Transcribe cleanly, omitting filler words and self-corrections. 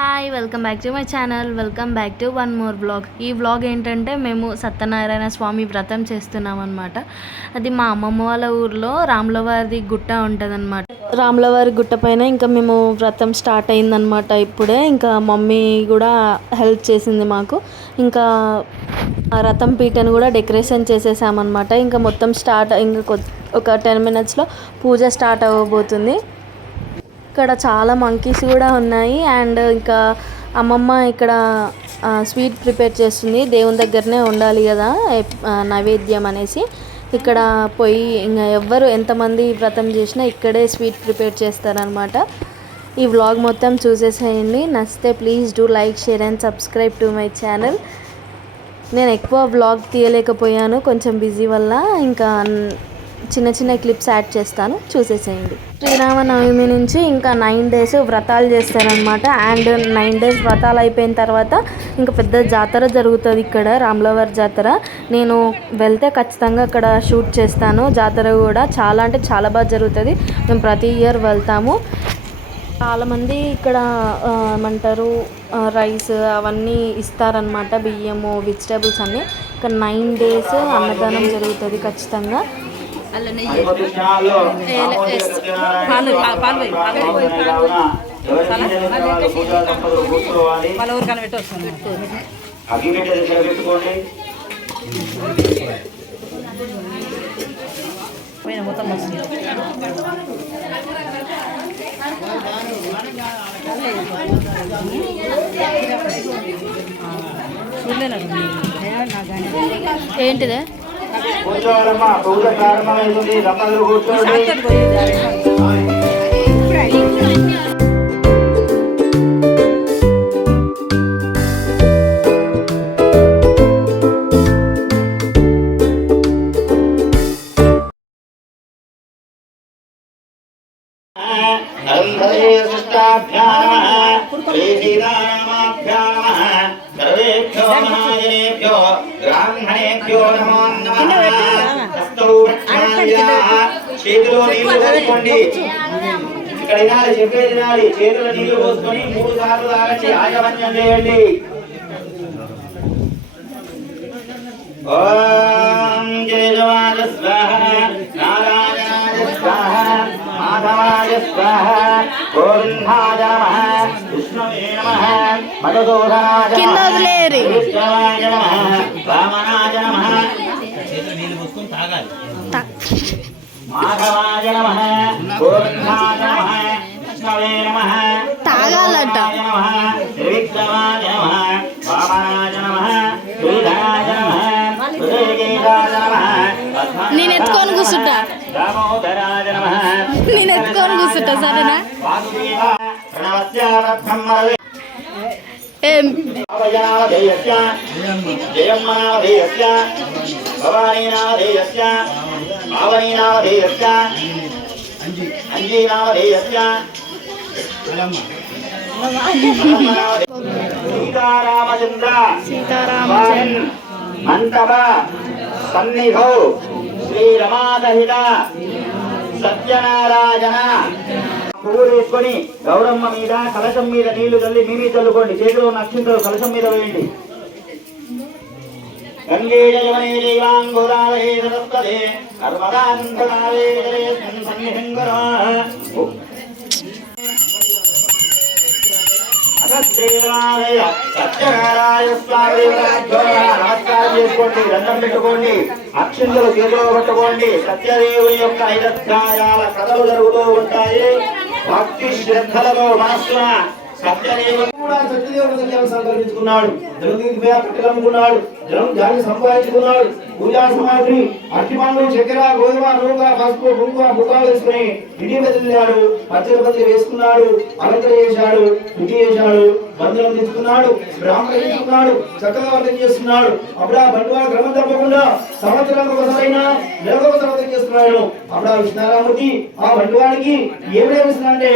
Hi welcome back to my channel. Welcome back to one more vlog. ఈ vlog ఏంటంటే మేము సత్యనారాయణ స్వామి వ్రతం చేస్తున్నాం అనమాట. అది మా అమ్మమ్మ వాళ్ళ ఊర్లో రాములవారి గుట్ట ఉంటుందన్నమాట. రాములవారి గుట్ట పైన ఇంకా మేము వ్రతం స్టార్ట్ అయిందనమాట. ఇప్పుడే ఇంకా మమ్మీ కూడా హెల్ప్ చేసింది మాకు. ఇంకా రథం పీటను కూడా డెకరేషన్ చేసేసామన్నమాట. ఇంకా మొత్తం స్టార్ట్ ఇంకా ఒక 10 minutesలో పూజ స్టార్ట్ అవ్వబోతుంది. ఇక్కడ చాలా మంకీస్ కూడా ఉన్నాయి. అండ్ ఇంకా అమ్మమ్మ ఇక్కడ స్వీట్ ప్రిపేర్ చేస్తుంది. దేవుని దగ్గరనే ఉండాలి కదా నైవేద్యం అనేసి. ఇక్కడ పోయి ఇంకా ఎవ్వరు ఎంతమంది వ్రతం చేసినా ఇక్కడే స్వీట్ ప్రిపేర్ చేస్తారనమాట. ఈ వ్లాగ్ మొత్తం చూసేసేయండి. నచ్చితే please do like, share and subscribe to my channel. నేను ఎక్కువ వ్లాగ్ తీయలేకపోయాను కొంచెం బిజీ వల్ల. ఇంకా చిన్న చిన్న క్లిప్స్ యాడ్ చేస్తాను, చూసేసేయండి. శ్రీరామనవమి నుంచి ఇంకా 9 days వ్రతాలు చేస్తారనమాట. అండ్ 9 days వ్రతాలు అయిపోయిన తర్వాత ఇంకా పెద్ద జాతర జరుగుతుంది ఇక్కడ, రాములవారి జాతర. నేను వెళ్తే ఖచ్చితంగా అక్కడ షూట్ చేస్తాను. జాతర కూడా చాలా అంటే చాలా బాగా జరుగుతుంది. మేము ప్రతి ఇయర్ వెళ్తాము. చాలామంది ఇక్కడ ఏమంటారు రైస్ అవన్నీ ఇస్తారనమాట, బియ్యము, వెజిటేబుల్స్ అన్నీ. ఇక్కడ 9 days అన్నదానం జరుగుతుంది ఖచ్చితంగా. ఏంటిదే కూర్చోవాలమ్మా, పూజ ప్రారంభమవుతుంది. దంపతులు కూర్చోండి. బ్రాహ్మణేభ్యో నమో నమః. చేతిలో నీళ్లు పోసుకోండి. ఇక్కడ వినాలి, చెప్పేది వినాలి. చేతిలో నీళ్లు పోసుకొని 3 సార్లు తాగండి, ఆచమన్యం చేయండి. ఓం జయజవాజ స్వాహ, నారాయణాయ స్వాహ, మాధవాయ స్వాహ, గోవిందాయ నమః, విష్ణువే నమః, మధుసూదనాయ నమః, కృష్ణాయ నమః, వామనాయ నమః. మాధవాయ నమః, గోవిందాయ నమః, విష్ణువే నమః, తాగాలట. త్రివిక్రమాయ నమః, వామనాయ నమః, శ్రీధరాయ నమః, నేను ఎత్తుకొని కూర్చుంటా, నేను ఎత్తుకొని కూర్చుంటా, సరేనా? సీతారామచంద్ర మంటప సన్నిధౌ శ్రీ రమాదహిత సత్యనారాయణ. పువ్వులు వేసుకొని గౌరమ్మ మీద, కలశం మీద నీళ్లు చల్లి మీ మీద చల్లుకోండి. చేతిలో ఉన్న అక్షింతలు కలశం మీద వేయండి. గంగే జయవనే జైవాంగురావే సరస్వతే నర్మదాంతరావే సన్నిధింగురా. నమస్కారం చేసుకోండి, దండం పెట్టుకోండి, అక్షింతలు చేతిలో పట్టుకోండి. సత్యదేవుని యొక్క 5 అధ్యాయాల కథలు జరుగుతూ ఉంటాయి. భక్తి శ్రద్ధలతో మనస్సున సత్యదేవుడు కూడా సత్యదేవుడు సంకల్పించుకున్నాడు. జనం కట్టెలమ్ముకున్నాడు, జనం దాన్ని సంపాదించుకున్నాడు. పూజా సామాగ్రి అరటిపండ్లు, చక్కెర, గోధుమ, నూక, పసుపు, కుంకుమ, బుట్టాలు వేసుకుని ఇంటి మీద వెళ్ళాడు. పచ్చడి పందిరి వేసుకున్నాడు, అలంకరణ చేశాడు, శుద్ధి చేశాడు, బంధువులను తెచ్చుకున్నాడు, బ్రాహ్మణులు తీసుకున్నాడు, చక్కగా వర్తం చేస్తున్నాడు. అప్పుడు ఆ బంటువాడు క్రమం తప్పకుండా సంవత్సరానికి ఒకసారైనా నెలకు ఒకసారి వర్తం చేస్తున్నాడు. అప్పుడు ఆ విష్ణారామూర్తి ఆ బంటువాడికి ఏమిటేమిస్తున్నాడంటే